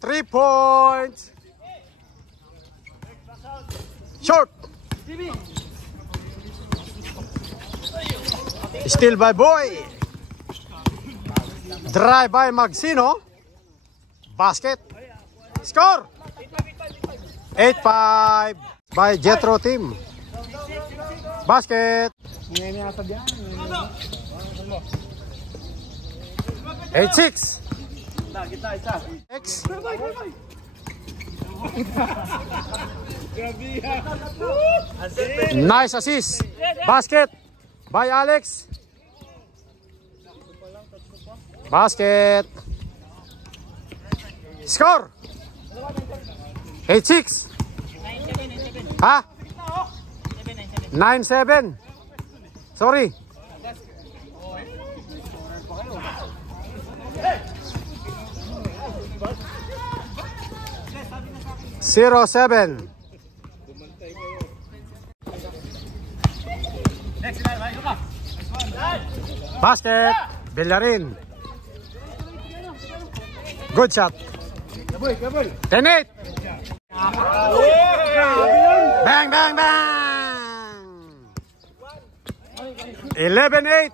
3 points. Short. Still by Boy. Drive by Magsino. Basket. Score. 8-5 by Jetro team. Basket. 8-6. X. Nice assist. Basket by Alex. Basket. Score. 8-6. Ha? 9-7. Sorry. 0-7. Basket. Villarin. Good shot. 10-8. Bang, bang, bang. 11-8.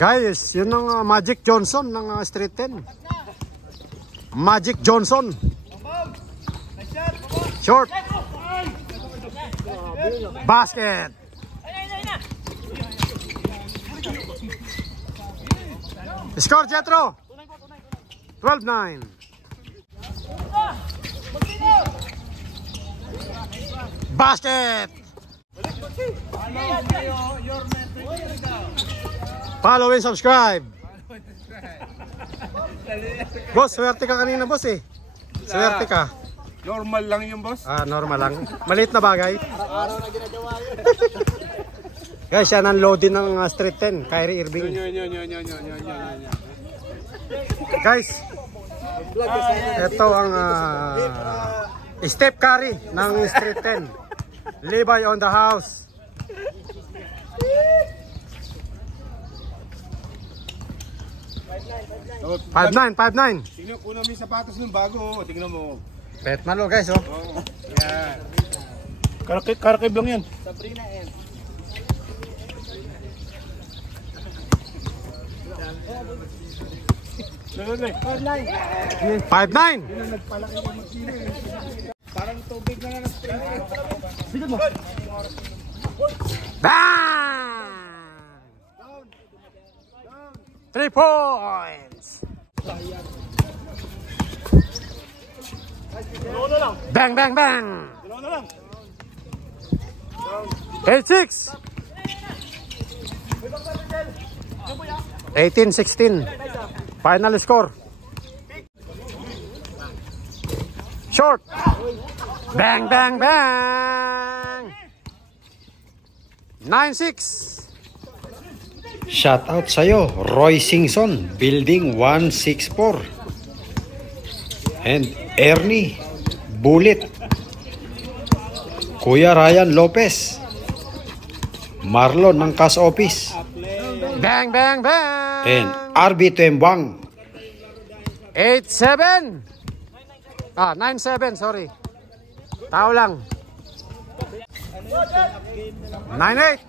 Guys, yun ang Magic Johnson ng Street 10. Magic Johnson. Short. Basket. Score, Jetro. 12-9. Basket. Follow and subscribe. Boss, swerte ka kanina, boss eh. Swerte ka. Normal lang yung boss. Ah, normal lang. Maliit na bagay. Araw-araw na ginagawa yun. Guys, yan ang loading ng Street 10, Kyrie Irving. Guys, ito ang Steph Curry ng Street 10. Levi on the house. So, 5-9. tingnan ko na may sapatos ng bago. Tingnan mo. Pet malo guys, oh. Yan. Karakib lang yan. Sabrina M. 5-9. Parang tubig na lang ang spray. Bang! 3 points. Bang, bang, bang. 8-6. 18-16. Final score. Short. Bang, bang, bang. 9-6. Shout out sa'yo, Roy Singson, Building 164. And Ernie Bullet. Kuya Ryan Lopez. Marlon ng Cash Office. Bang, bang, bang. And RB Tuembang. 8-7. 9-7, sorry. Tao lang. 9-8.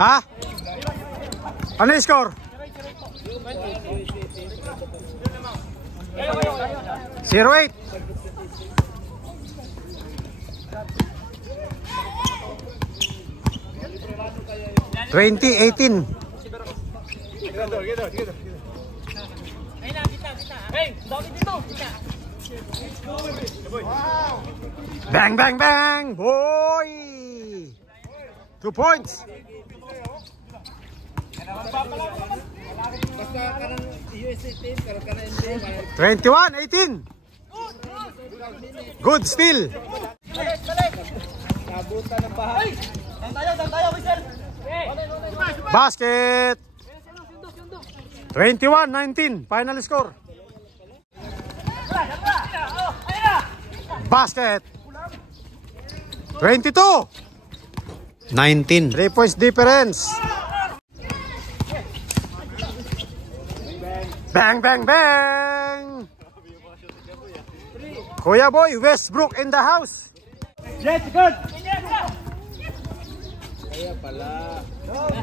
Ha? Ano yung score? 0-8. 20-18. Bang, bang, bang, boy. 2 points. 21-18. Good steal. Basket. 21-19. Final score. Basket. 22-19. 3 points difference. Bang, bang, bang! Kuya Boy, Westbrook in the house. Jet, good! Kaya pala.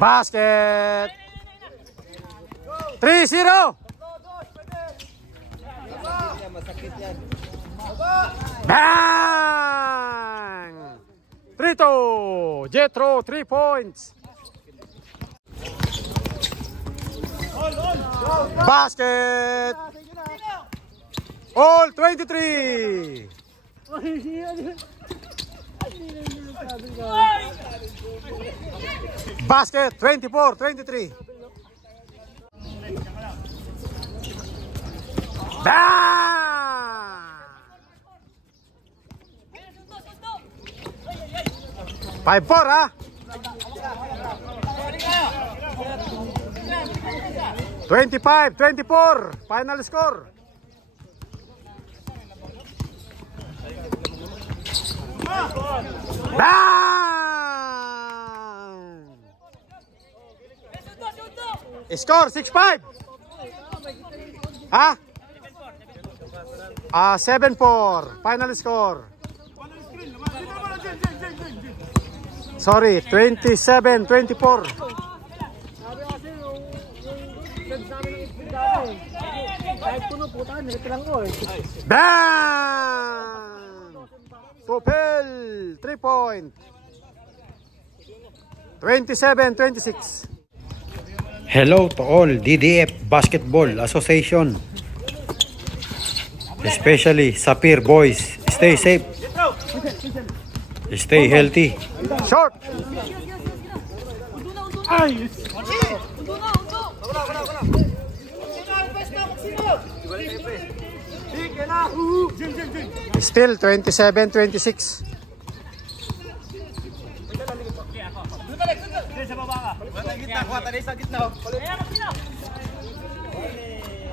Basket! 3-0! Masakit yan. Bang! 3-2! Jetro, 3 points. Basket! All 23! Basket, 24-23. Bang! 5-4 ha? 25-24 final score. Bang! Score 6-5. Ha? 7-4 final score. Sorry, 27-24. Kahit puno puta, nilitilang ko eh. Bang! Tupel, 3 point. 27-26. Hello to all DDF Basketball Association. Especially Sapir boys. Stay safe. Stay healthy. Short. Ay! Still 27-26.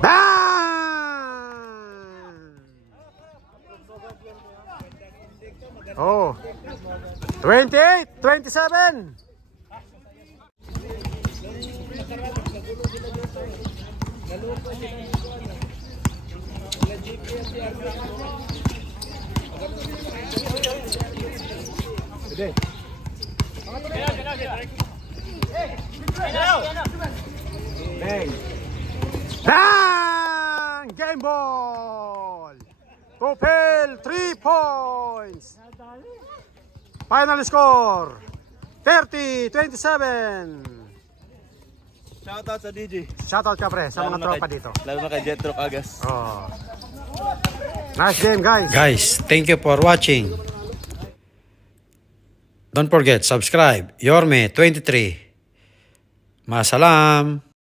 Bang! Oh. 28-27. Bang! Game ball! Tupel, 3 points. Final score 30-27. Shoutout sa DJ. Shoutout ka pre sa mga tropa dito. Lalo na kay Jetro Agas. Oh. Nice game guys. Guys, thank you for watching. Don't forget, subscribe. Yorme 23. Masalam.